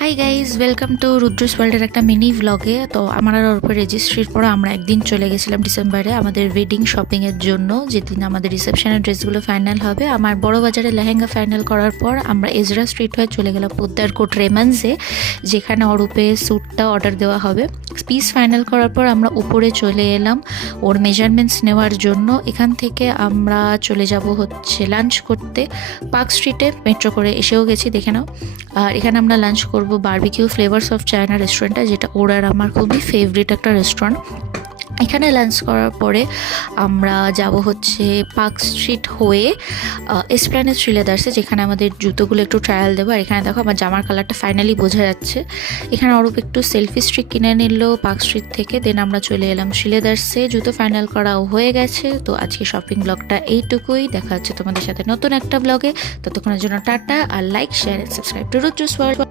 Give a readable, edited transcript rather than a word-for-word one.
Hi guys, welcome to রুদ্রস ওয়ার্ল্ডের একটা mini ভ্লগে। তো আমার আর ওর উপর রেজিস্ট্রির পর আমরা একদিন চলে গেছিলাম ডিসেম্বরে আমাদের ওয়েডিং শপিংয়ের জন্য, যেদিন আমাদের রিসেপশনের ড্রেসগুলো ফাইনাল হবে। আমার বড় বাজারে লেহেঙ্গা ফাইনাল করার পর আমরা এজরা স্ট্রিট হয়ে চলে গেলাম পোদ্দার কোট রেমান্সে, যেখানে অরূপে স্যুটটা অর্ডার দেওয়া হবে। পিস ফাইনাল করার পর আমরা উপরে চলে এলাম ওর মেজারমেন্টস নেওয়ার জন্য। এখান থেকে আমরা চলে যাব হচ্ছে লাঞ্চ করতে পার্ক স্ট্রিটে, মেট্রো করে এসেও গেছি, দেখে নাও। আর এখানে আমরা লাঞ্চ করব বারবিকিউ ফ্লেভার্স অফ চায়না রেস্টুরেন্টটা, যেটা ওর আর আমার খুবই ফেভারিট একটা রেস্টুরেন্ট। এখানে লাঞ্চ করার পরে আমরা যাব হচ্ছে পার্ক স্ট্রিট হয়ে এসপ্ল্যানেড শ্রীলেদার্সে, যেখানে আমাদের জুতোগুলো একটু ট্রায়াল দেবো। আর এখানে দেখো আমার জামার কালারটা ফাইনালি বোঝা যাচ্ছে। এখানে অরূপ একটু সেলফি স্ট্রিক কিনে নিল পার্ক স্ট্রিট থেকে। দেন আমরা চলে এলাম শ্রীলেদার্সে, জুতো ফাইনাল করাও হয়ে গেছে। তো আজকে শপিং ব্লগটা এইটুকুই, দেখা হচ্ছে তোমাদের সাথে নতুন একটা ব্লগে। ততক্ষণের জন্য টাটা, আর like, share, subscribe to Rudra's world.